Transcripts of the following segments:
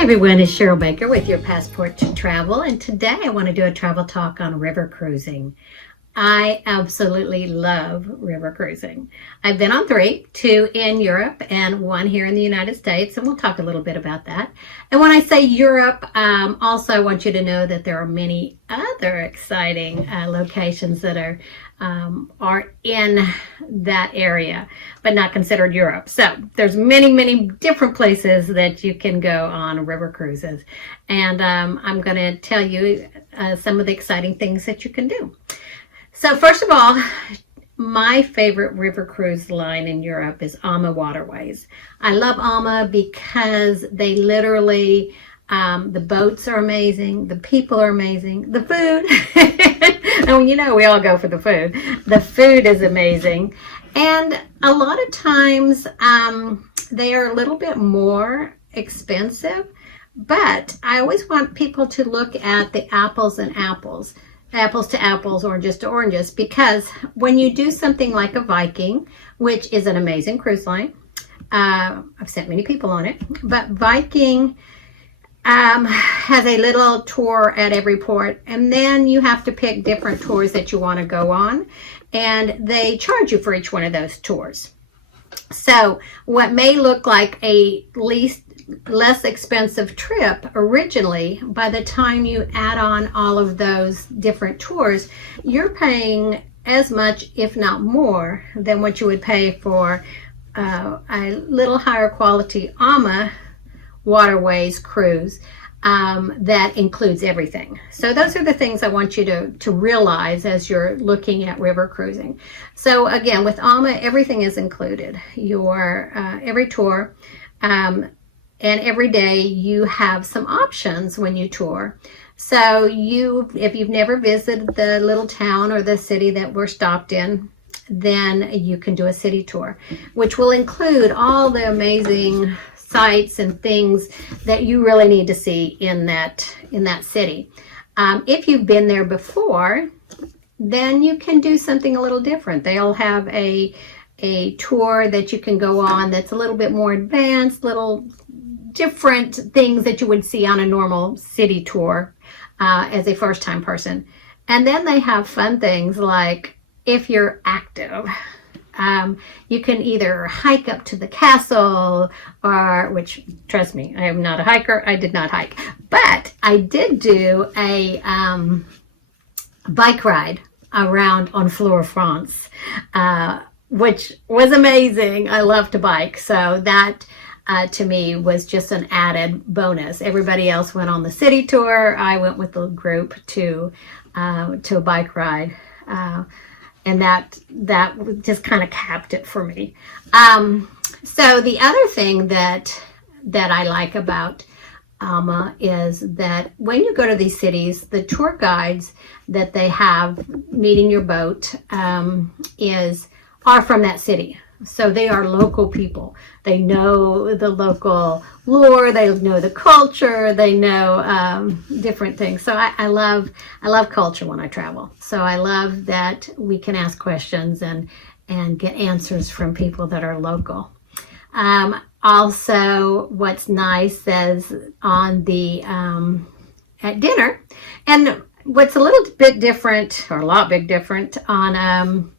Hey everyone, it's Cheryl Baker with your Passport to Travel, and today I want to do a travel talk on river cruising. I absolutely love river cruising. I've been on three, two in Europe and one here in the United States, and we'll talk a little bit about that. And when I say Europe, also I want you to know that there are many other exciting locations that are in that area, but not considered Europe. So there's many different places that you can go on river cruises. And I'm going to tell you some of the exciting things that you can do. So first of all, my favorite river cruise line in Europe is AMA Waterways. I love AMA because they literally, the boats are amazing, the people are amazing, the food, and you know we all go for the food. The food is amazing, and a lot of times they are a little bit more expensive, but I always want people to look at the apples to apples, oranges to oranges, because when you do something like a Viking, which is an amazing cruise line, I've sent many people on it, but Viking has a little tour at every port, and then you have to pick different tours that you want to go on, and they charge you for each one of those tours. So what may look like a less expensive trip originally, by the time you add on all of those different tours, you're paying as much, if not more, than what you would pay for a little higher quality AMA Waterways cruise that includes everything. So those are the things I want you to realize as you're looking at river cruising. So again, with AMA, everything is included. Your every tour, and every day you have some options when you tour. So if you've never visited the little town or the city that we're stopped in, then you can do a city tour, which will include all the amazing sights and things that you really need to see in that city. If you've been there before, then you can do something a little different. They'll have a tour that you can go on that's a little bit more advanced, little different things that you would see on a normal city tour as a first-time person. And then they have fun things like, if you're active, you can either hike up to the castle, which, trust me, I am not a hiker. I did not hike, but I did do a bike ride around Honfleur, France, which was amazing. I love to bike, so that to me was just an added bonus. Everybody else went on the city tour. I went with the group to a bike ride, and that just kind of capped it for me. So the other thing that I like about AMA is that when you go to these cities, the tour guides that they have meeting your boat are from that city. So they are local people. They know the local lore, they know the culture, they know different things. So I love culture when I travel. So I love that we can ask questions and get answers from people that are local. Also, what's nice is on the at dinner, and what's a little bit different, or a lot bit different on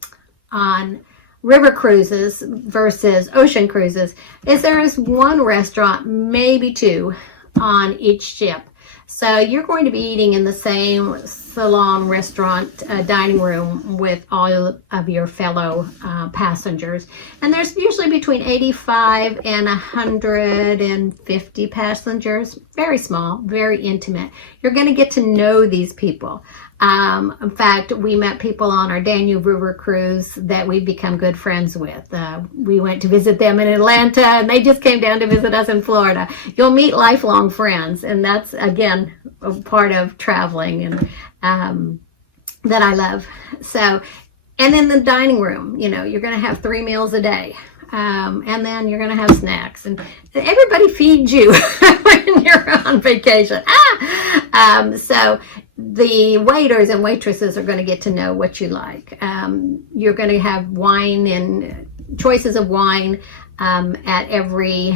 river cruises versus ocean cruises, is there is one restaurant, maybe two, on each ship. So you're going to be eating in the same salon, restaurant, dining room with all of your fellow passengers. And there's usually between 85 and 150 passengers. Very small, very intimate. You're going to get to know these people. In fact, we met people on our Danube River cruise that we've become good friends with. We went to visit them in Atlanta, and they just came down to visit us in Florida. You'll meet lifelong friends, and that's, again, a part of traveling and that I love. So, and in the dining room, you're going to have 3 meals a day. And then you're going to have snacks, and everybody feeds you when you're on vacation. So the waiters and waitresses are going to get to know what you like. You're going to have wine and choices of wine at every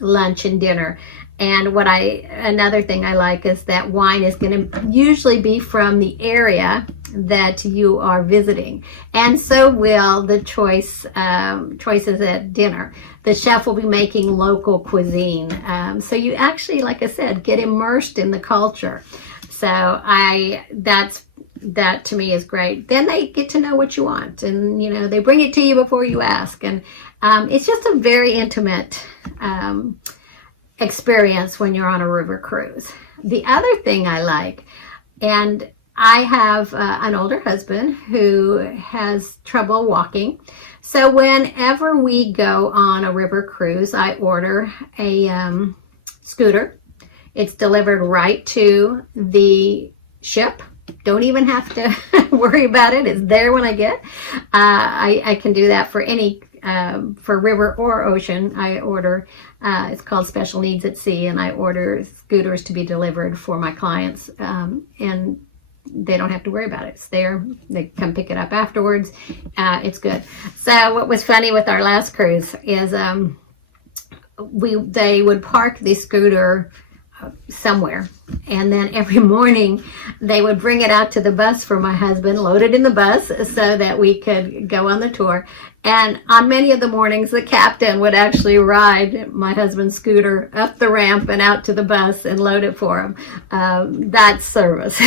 lunch and dinner. And another thing I like is that wine is going to usually be from the area that you are visiting, and so will the choices at dinner. The chef will be making local cuisine, so you actually, like I said, get immersed in the culture. So that to me is great. Then they get to know what you want, and they bring it to you before you ask, and it's just a very intimate experience when you're on a river cruise. The other thing I like, and I have an older husband who has trouble walking, so whenever we go on a river cruise, I order a scooter. It's delivered right to the ship. Don't even have to worry about it. It's there when I get. I can do that for any for river or ocean. I order. It's called Special Needs at Sea, and I order scooters to be delivered for my clients, and they don't have to worry about it. It's there. They come pick it up afterwards. It's good. So what was funny with our last cruise is they would park the scooter somewhere, and then every morning they would bring it out to the bus for my husband, load it in the bus so that we could go on the tour. And on many of the mornings, the captain would actually ride my husband's scooter up the ramp and out to the bus and load it for him. That's service.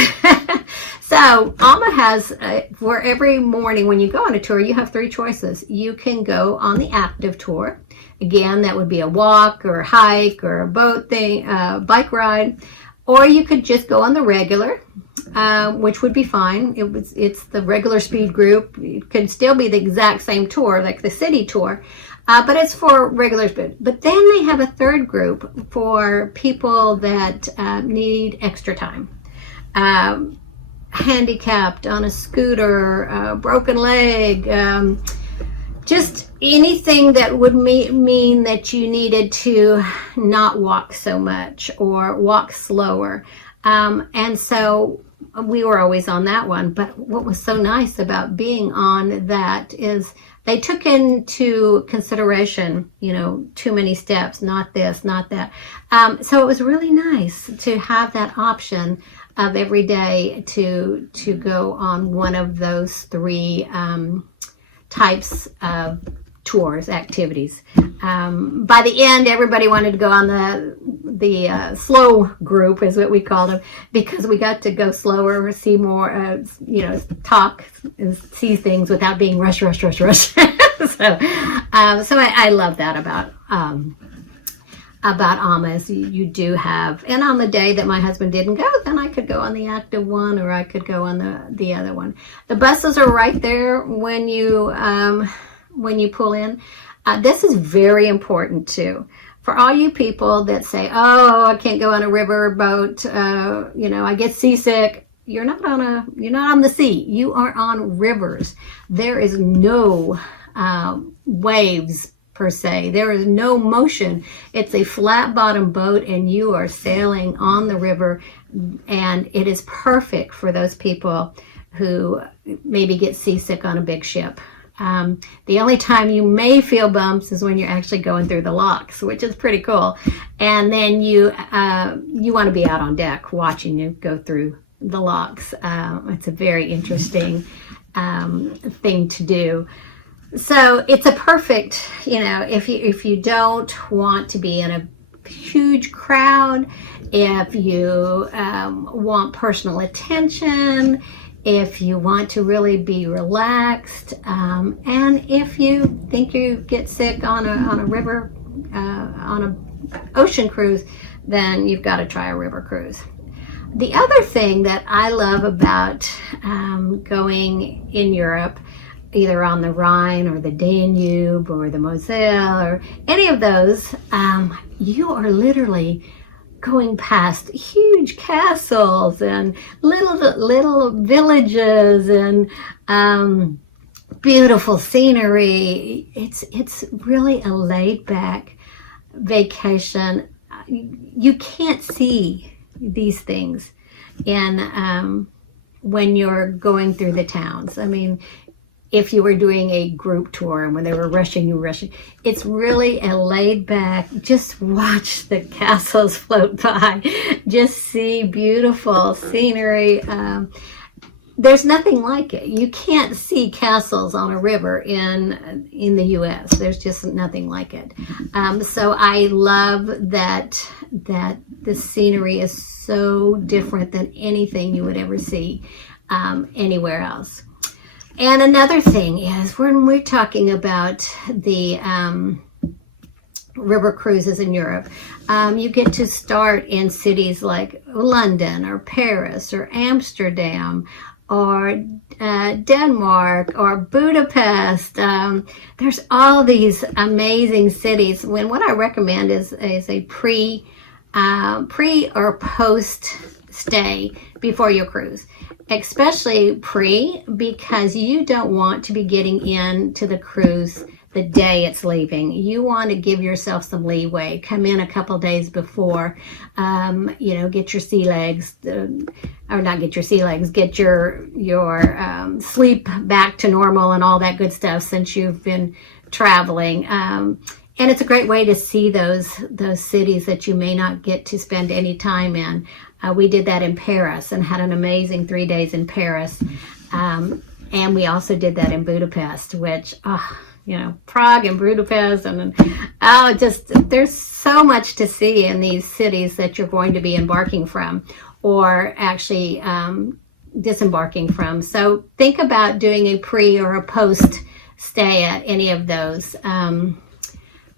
So AMA has, for every morning when you go on a tour, you have 3 choices. You can go on the active tour. Again, that would be a walk or a hike or a boat thing, bike ride. Or you could just go on the regular, which would be fine. It's the regular speed group. It could still be the exact same tour, like the city tour, but it's for regular speed. But then they have a third group for people that need extra time. Handicapped, on a scooter, broken leg, just anything that would mean that you needed to not walk so much or walk slower. And so we were always on that one. But what was so nice about being on that is they took into consideration, too many steps, not this, not that. So it was really nice to have that option of every day to go on one of those 3 types of tours, activities. By the end, everybody wanted to go on the slow group, is what we called them, because we got to go slower, see more, talk and see things without being rush. So I love that about AMAs. You do have, and on the day that my husband didn't go, then I could go on the active one, or I could go on the other one. The buses are right there when you pull in. This is very important too. For all you people that say, oh, I can't go on a river boat, I get seasick. You're not on the sea. You are on rivers. There is no waves per se. There is no motion. It's a flat bottom boat, and you are sailing on the river, and it is perfect for those people who maybe get seasick on a big ship. The only time you may feel bumps is when you're actually going through the locks, which is pretty cool. And then you want to be out on deck watching you go through the locks. It's a very interesting thing to do. So it's a perfect, if you don't want to be in a huge crowd, if you want personal attention, if you want to really be relaxed, and if you think you get sick on a river, on an ocean cruise, then you've got to try a river cruise. The other thing that I love about going in Europe, either on the Rhine or the Danube or the Moselle or any of those, you are literally going past huge castles and little villages and beautiful scenery. It's really a laid back vacation. You can't see these things in when you're going through the towns. I mean, if you were doing a group tour and when they were rushing, you rushing. It's really a laid back, just watch the castles float by, just see beautiful scenery. There's nothing like it. You can't see castles on a river in the U.S. There's just nothing like it. So I love that the scenery is so different than anything you would ever see anywhere else. And another thing is when we're talking about the river cruises in Europe, you get to start in cities like London or Paris or Amsterdam or Denmark or Budapest. There's all these amazing cities. What I recommend is a pre or post stay before your cruise, especially pre, because you don't want to be getting into the cruise the day it's leaving. You want to give yourself some leeway. Come in a couple days before, get your sea legs, or not get your sea legs, get your sleep back to normal and all that good stuff since you've been traveling. And it's a great way to see those cities that you may not get to spend any time in. We did that in Paris and had an amazing 3 days in Paris. And we also did that in Budapest, which, Prague and Budapest, and there's so much to see in these cities that you're going to be embarking from or actually disembarking from. So think about doing a pre or a post stay at any of those.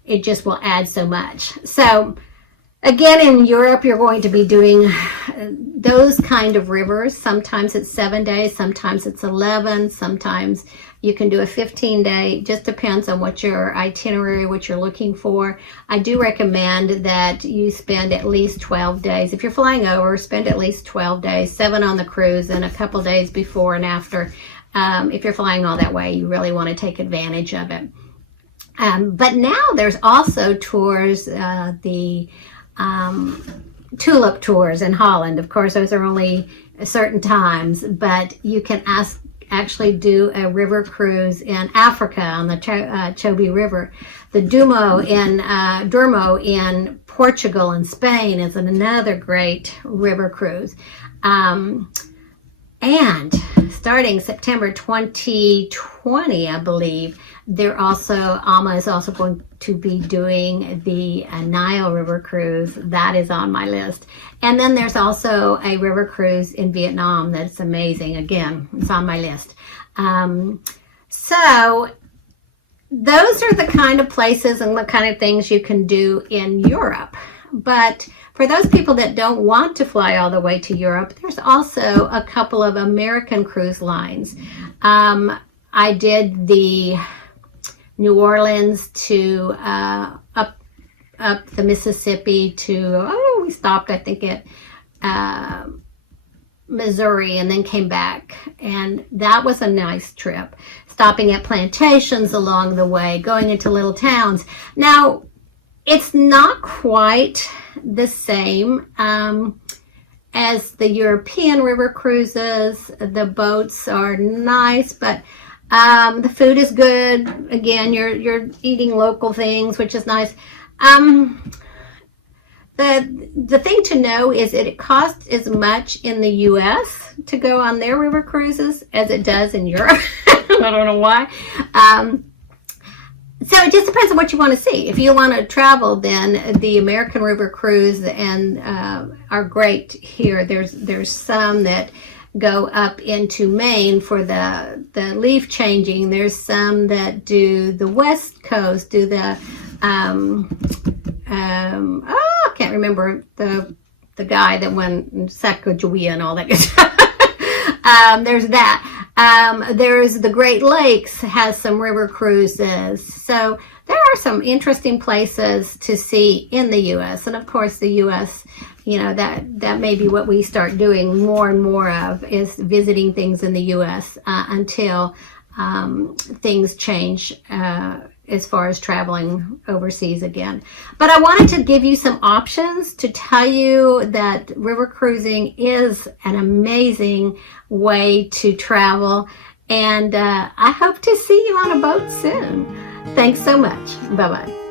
It just will add so much. So again, in Europe, you're going to be doing those kind of rivers. Sometimes it's 7 days, sometimes it's 11, sometimes you can do a 15-day. Just depends on what your itinerary, what you're looking for. I do recommend that you spend at least 12 days. If you're flying over, spend at least 12 days, 7 on the cruise and a couple days before and after. If you're flying all that way, you really want to take advantage of it. But now there's also tours, the tulip tours in Holland. Of course, those are only certain times, but you can actually do a river cruise in Africa on the Chobe River. The Douro in Portugal and Spain is another great river cruise. And starting September 2020, I believe, Alma is also going to be doing the Nile River cruise. That is on my list. And then there's also a river cruise in Vietnam that's amazing. Again, it's on my list. So those are the kind of places and the kind of things you can do in Europe. But for those people that don't want to fly all the way to Europe, there's also a couple of American cruise lines. I did the New Orleans to up the Mississippi to, we stopped, I think, at Missouri and then came back. And that was a nice trip. Stopping at plantations along the way, going into little towns. Now, it's not quite the same as the European river cruises. The boats are nice, but the food is good. Again, you're eating local things, which is nice. The thing to know is that it costs as much in the U.S. to go on their river cruises as it does in Europe. I don't know why. So it just depends on what you want to see. If you want to travel, then the American River Cruise are great here. There's some that go up into Maine for the leaf changing. There's some that do the West Coast, do the I can't remember the guy that went Sacagawea and all that good stuff. There's that. There's the Great Lakes has some river cruises. So there are some interesting places to see in the U.S. And of course the U.S., that may be what we start doing more and more of, is visiting things in the U.S. Until things change as far as traveling overseas again. But I wanted to give you some options to tell you that river cruising is an amazing way to travel. And I hope to see you on a boat soon. Thanks so much. Bye-bye.